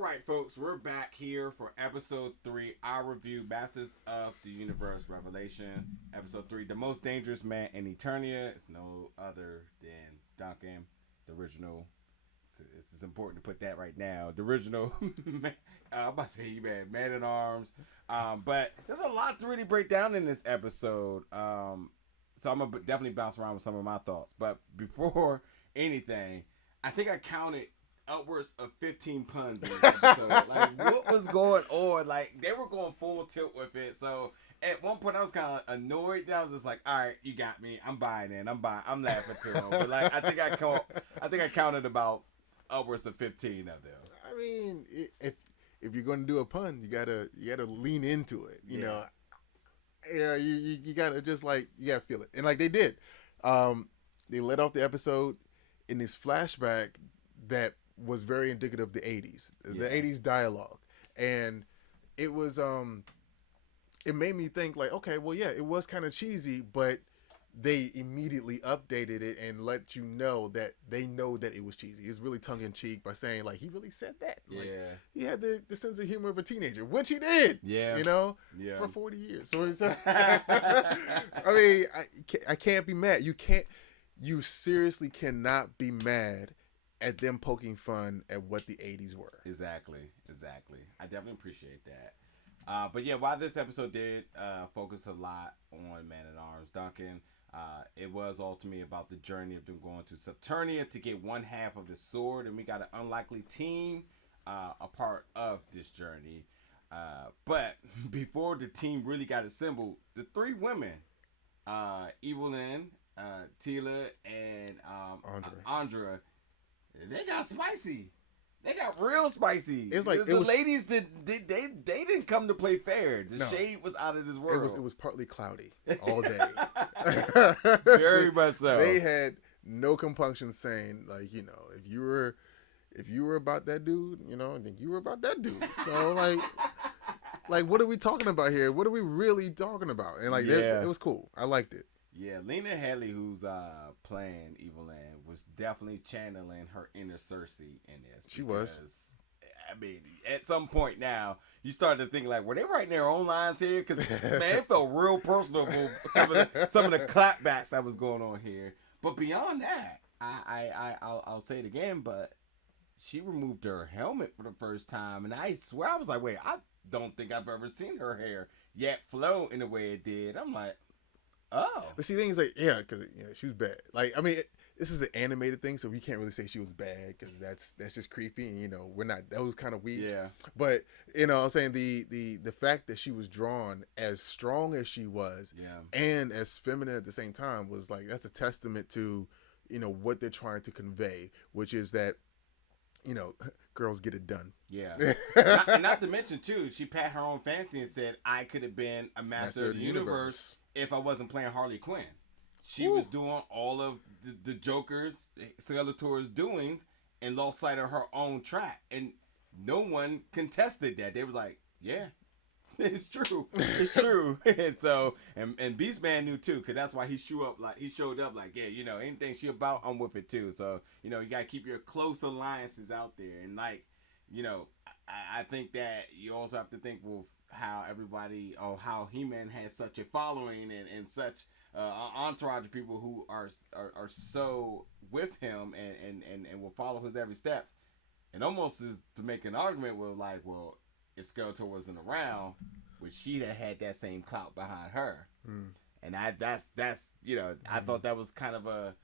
All right, folks, we're back here for episode 3, our review, Masters of the Universe Revelation. Episode 3, the most dangerous man in Eternia is no other than Duncan, the original. It's important to put that right now. The original, I'm about to say you man at arms. But there's a lot to really break down in this episode. So I'm going to definitely bounce around with some of my thoughts. But before anything, I think I counted upwards of 15 puns in this episode. Like, what was going on? Like, they were going full tilt with it. So at one point I was kind of annoyed. Then I was just like, all right, you got me. I'm buying in. I'm laughing to them. But like, I think I counted about upwards of 15 of them. I mean, if you're going to do a pun, you gotta lean into it. You know, yeah, you gotta just like, you gotta feel it, and like they did. They let off the episode in this flashback that was very indicative of the 80s, the 80s dialogue, and it was it made me think like, okay, well, yeah, it was kind of cheesy, but they immediately updated it and let you know that they know that it was cheesy. It's really tongue-in-cheek by saying, like, he really said that. Like, he had the sense of humor of a teenager, which he did. Yeah. You know? Yeah. For 40 years. So it's, I mean, I can't be mad. You seriously cannot be mad at them poking fun at what the 80s were. Exactly. I definitely appreciate that. But yeah, while this episode did focus a lot on Man-at-Arms Duncan, it was ultimately about the journey of them going to Eternia to get one half of the sword, and we got an unlikely team a part of this journey. But before the team really got assembled, the 3 women, Evelyn, Teela, and Andra, they got spicy. They got real spicy. It's like the ladies they didn't come to play fair. The shade was out of this world. It was partly cloudy all day. Very much so. They had no compunction saying, like, you know, if you were about that dude, you know, I think you were about that dude. So like what are we talking about here? What are we really talking about? And like it was cool. I liked it. Yeah, Lena Headey, who's playing Evelyn, was definitely channeling her inner Cersei in this. She was. I mean, at some point now, you start to think, like, were they writing their own lines here? Because, man, it felt real personal. Some of the clapbacks that was going on here. But beyond that, I'll say it again, but she removed her helmet for the first time. And I swear, I was like, wait, I don't think I've ever seen her hair yet flow in the way it did. I'm like, oh. But see, things like, yeah, because she was bad. Like, I mean, this is an animated thing, so we can't really say she was bad because that's just creepy. And, you know, we're not, that was kind of weak. Yeah. But, you know, I'm saying the fact that she was drawn as strong as she was and as feminine at the same time was like, that's a testament to, you know, what they're trying to convey, which is that, you know, girls get it done. Yeah. not to mention, too, she pat her own fancy and said, I could have been a master of the universe if I wasn't playing Harley Quinn. She was doing all of the Joker's, Skeletor's doings and lost sight of her own track. And no one contested that. They was like, yeah, it's true. It's true. And so, and Beastman knew too, because that's why he showed up like, yeah, you know, anything she about, I'm with it too. So, you know, you got to keep your close alliances out there. And like, you know, I think that you also have to think, well, how He-Man has such a following and such entourage of people who are so with him and will follow his every steps. And almost is to make an argument with like, well, if Skeletor wasn't around, would she have had that same clout behind her? And that's you know, I thought that was kind of an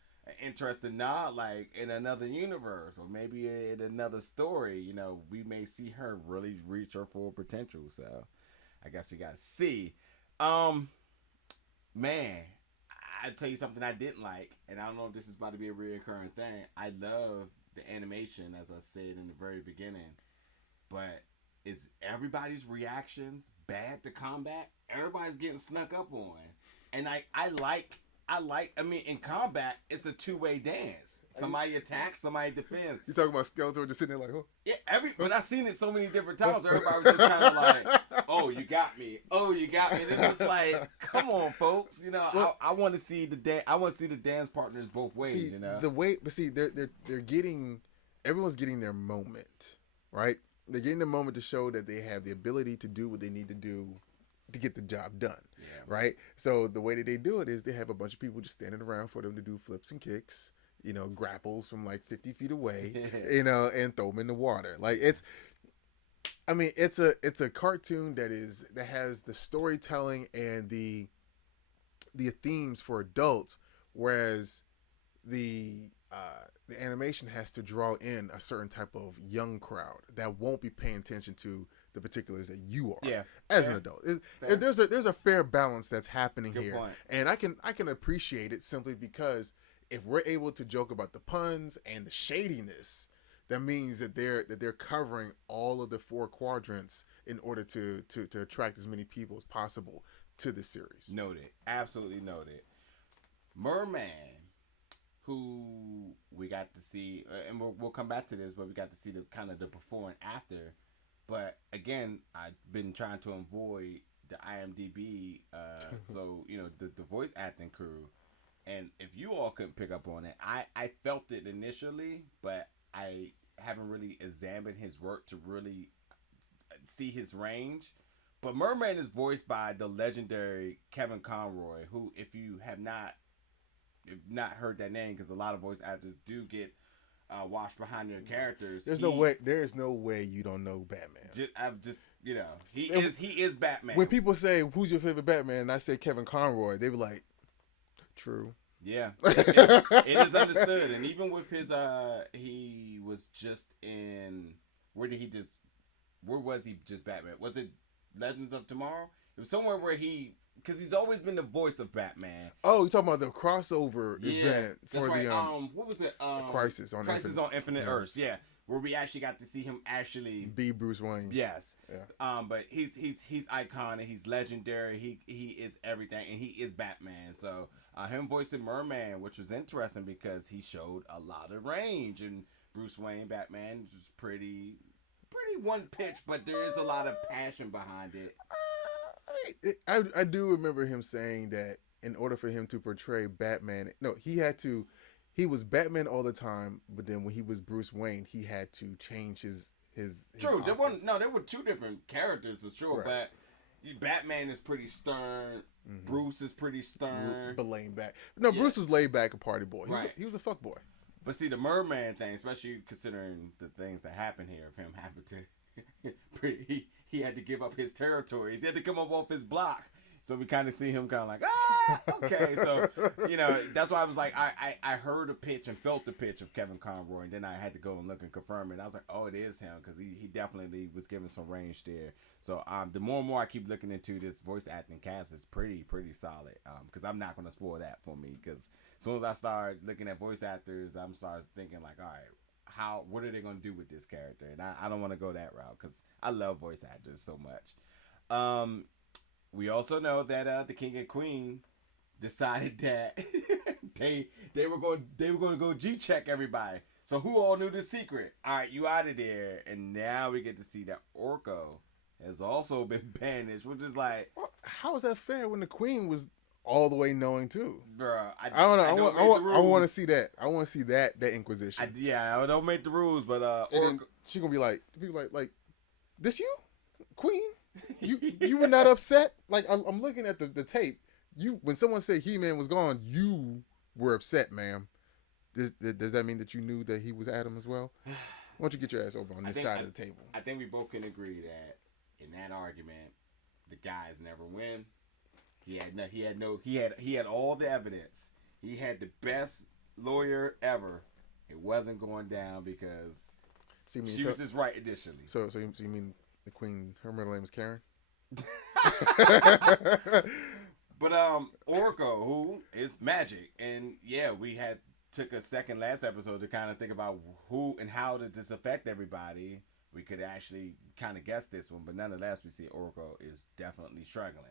interesting nod, like in another universe or maybe in another story, you know, we may see her really reach her full potential. So I guess we gotta see. Man, I tell you something I didn't like, and I don't know if this is about to be a reoccurring thing. I love the animation, as I said in the very beginning, but is everybody's reactions bad to combat? Everybody's getting snuck up on, and I mean, in combat, it's a two-way dance. Somebody attacks, somebody defends. You talking about Skeletor just sitting there like, oh? Yeah, but I've seen it so many different times. Everybody was just kind of like, oh, you got me. Oh, you got me. And it's just like, come on, folks. You know, well, I want to see the dance. I want to see the dance partners both ways. See, you know, they're getting, everyone's getting their moment, right? They're getting the moment to show that they have the ability to do what they need to do to get the job done. Yeah. Right? So the way that they do it is they have a bunch of people just standing around for them to do flips and kicks, grapples from like 50 feet away, and throw them in the water. Like it's a cartoon that has the storytelling and the themes for adults, whereas the animation has to draw in a certain type of young crowd that won't be paying attention to the particulars that you are as an adult. There's a fair balance that's happening Good here, point. and I can appreciate it simply because if we're able to joke about the puns and the shadiness, that means that they're covering all of the four quadrants in order to attract as many people as possible to the series. Noted. Absolutely noted. Merman, who we got to see, and we'll come back to this, but we got to see the kind of the before and after. But again, I've been trying to avoid the IMDb, so the voice acting crew. And if you all couldn't pick up on it, I felt it initially, but I haven't really examined his work to really see his range. But Merman is voiced by the legendary Kevin Conroy, who, if you have not heard that name, because a lot of voice actors do get washed behind their characters. There's no way you don't know Batman. He is Batman. When people say who's your favorite Batman, and I say Kevin Conroy, they be like, true. Yeah, it is understood. And even with his, he was just in. Where was he just Batman? Was it Legends of Tomorrow? It was somewhere where because he's always been the voice of Batman. Oh, you're talking about the crossover event for right. the what was it? Crisis on Infinite Earths. Yeah, where we actually got to see him actually be Bruce Wayne. Yes. Yeah. But he's iconic. He's legendary. He is everything, and he is Batman. So him voicing Merman, which was interesting because he showed a lot of range, and Bruce Wayne Batman is pretty one pitch, but there is a lot of passion behind it. I do remember him saying that in order for him to portray Batman, he was Batman all the time, but then when he was Bruce Wayne, he had to change his True. There were two different characters for sure, right. But Batman is pretty stern. Mm-hmm. Bruce is pretty stern. But laid back. No, yeah. Bruce was laid back, a party boy. He was a fuck boy. But see, the Merman thing, especially considering the things that happened here, of him having to, he had to give up his territories. He had to come up off his block. So we kind of see him kind of like, okay. So, that's why I was like, I heard a pitch and felt the pitch of Kevin Conroy, and then I had to go and look and confirm it. And I was like, oh, it is him, because he definitely was giving some range there. So the more and more I keep looking into this voice acting cast, it's pretty solid. Because I'm not going to spoil that for me, because as soon as I start looking at voice actors, I'm start thinking like, all right, what are they going to do with this character? And I don't want to go that route, because I love voice actors so much. We also know that the King and Queen decided that they were going to go G-check everybody. So who all knew the secret? All right, you out of there. And now we get to see that Orko has also been banished, which is like, well, how is that fair when the Queen was all the way knowing too? Bruh, I don't know. I want to see that. I want to see that Inquisition. I don't make the rules, but Orko, she gonna be like, this you, Queen? You were not upset? Like, I'm looking at the tape. When someone said He-Man was gone, you were upset, ma'am. Does that mean that you knew that he was Adam as well? Why don't you get your ass over on this side of the table? I think we both can agree that in that argument, the guys never win. He had all the evidence. He had the best lawyer ever. It wasn't going down because she was just right initially. So you mean the Queen, her middle name is Karen? But Orko, who is magic, and we took a second last episode to kind of think about who and how does this affect everybody. We could actually kind of guess this one, but nonetheless, we see Orko is definitely struggling,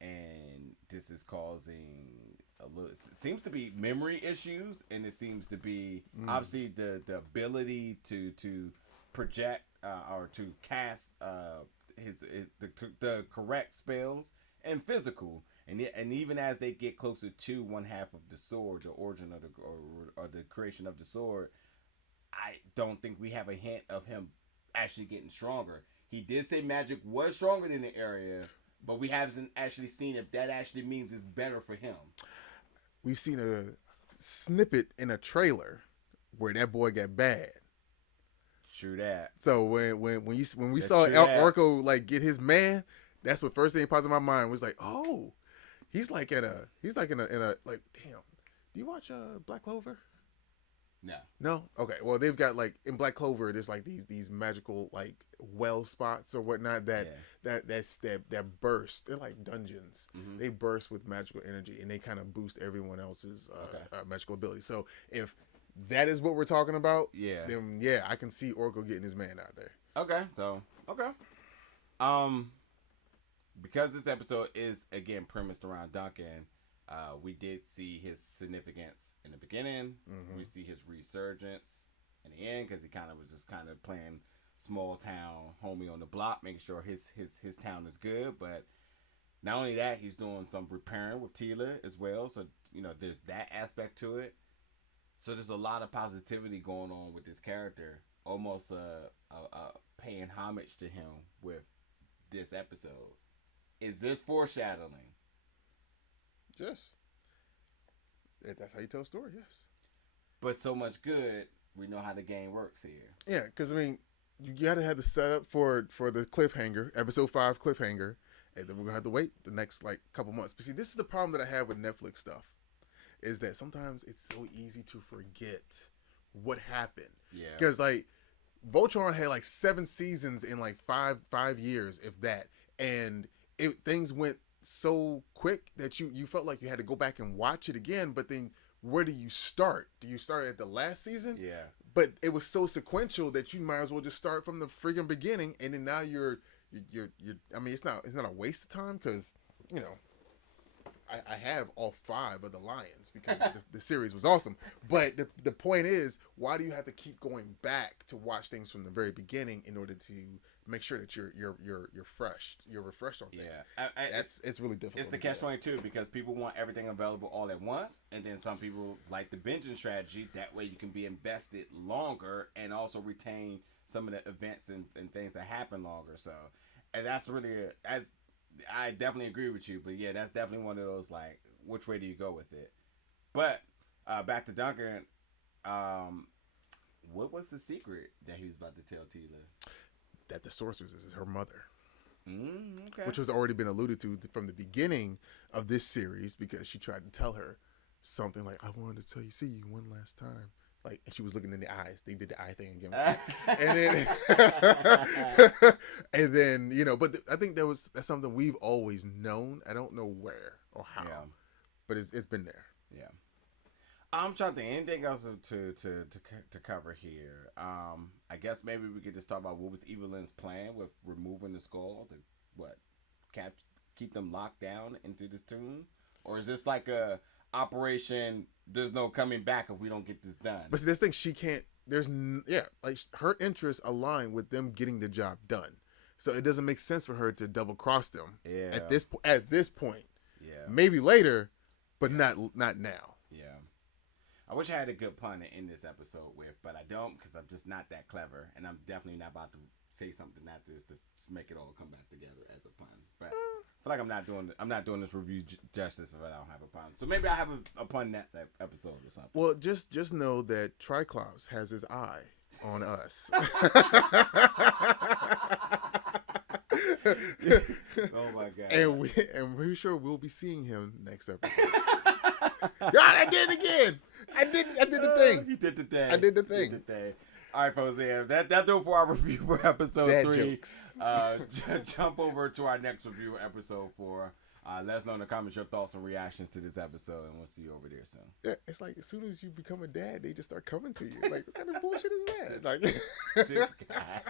and this is causing it seems to be memory issues, and it seems to be obviously the ability to project or to cast the correct spells, and physical, and even as they get closer to one half of the sword, the origin of the creation of the sword, I don't think we have a hint of him actually getting stronger. He did say magic was stronger than the area, but we haven't actually seen if that actually means it's better for him. We've seen a snippet in a trailer where that boy got bad. True that. So when we saw Orko like get his man, that's what first thing popped in my mind was like, oh, he's like in a like, damn. Do you watch Black Clover? No. Okay. Well, they've got like in Black Clover, there's like these magical like well spots or whatnot that burst. They're like dungeons. Mm-hmm. They burst with magical energy and they kind of boost everyone else's magical ability. So if that is what we're talking about, then I can see Orko getting his man out there. Okay. So because this episode is again premised around Duncan. We did see his significance in the beginning. Mm-hmm. We see his resurgence in the end because he was just playing small town homie on the block, making sure his town is good. But not only that, he's doing some repairing with Teela as well. So there's that aspect to it. So there's a lot of positivity going on with this character, almost paying homage to him with this episode. Is this foreshadowing? Yes. That's how you tell a story, yes. But so much good, we know how the game works here. Yeah, because, I mean, you got to have the setup for the cliffhanger, episode 5 cliffhanger, and then we're going to have to wait the next, couple months. But see, this is the problem that I have with Netflix stuff, is that sometimes it's so easy to forget what happened. Yeah. Because, Voltron had, 7 seasons in, 5 years, if that, and things went so quick that you felt like you had to go back and watch it again, but then where do you start? Do you start at the last season? Yeah. But it was so sequential that you might as well just start from the freaking beginning, and then now you're I mean, it's not a waste of time because I have all 5 of the Lions because the series was awesome. But the point is, why do you have to keep going back to watch things from the very beginning in order to make sure that you're refreshed on things? Yeah, it's really difficult. It's the catch-22 because people want everything available all at once, and then some people like the binging strategy. That way, you can be invested longer and also retain some of the events and things that happen longer. So, and that's really I definitely agree with you, but yeah, that's definitely one of those which way do you go with it? But back to Duncan, what was the secret that he was about to tell Teela? That the Sorceress is her mother. Okay. Which has already been alluded to from the beginning of this series because she tried to tell her something like, I wanted to see you one last time. And she was looking in the eyes. They did the eye thing again. And then, but I think that's something we've always known. I don't know where or how, but it's been there. Yeah. I'm trying to think anything else to cover here. I guess maybe we could just talk about what was Evelyn's plan with removing the skull to keep them locked down into this tomb, or is this like a operation? There's no coming back if we don't get this done. But see, this thing she can't. Her interests align with them getting the job done, so it doesn't make sense for her to double cross them. Yeah. At this point. Yeah. Maybe later, but not now. Yeah. I wish I had a good pun to end this episode with, but I don't because I'm just not that clever, and I'm definitely not about to say something after this to make it all come back together as a pun. But I feel like I'm not doing this review justice if I don't have a pun. So maybe I have a pun next episode or something. Well, just know that Tri-Klops has his eye on us. Oh my god! And we're sure we'll be seeing him next episode. God, I did it again. I did the thing. He did the thing. I did the thing. All right, folks. Yeah, that'll do it for our review for episode Dad 3. Jokes. Jump over to our next review, episode 4. Let us know in the comments your thoughts and reactions to this episode, and we'll see you over there soon. Yeah, it's like as soon as you become a dad, they just start coming to you. Like, what kind of bullshit is that? This guy.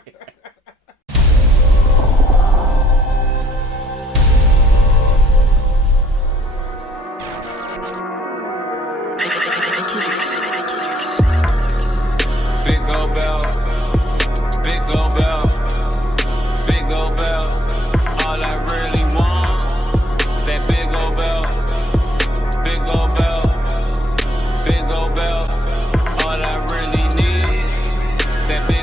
That big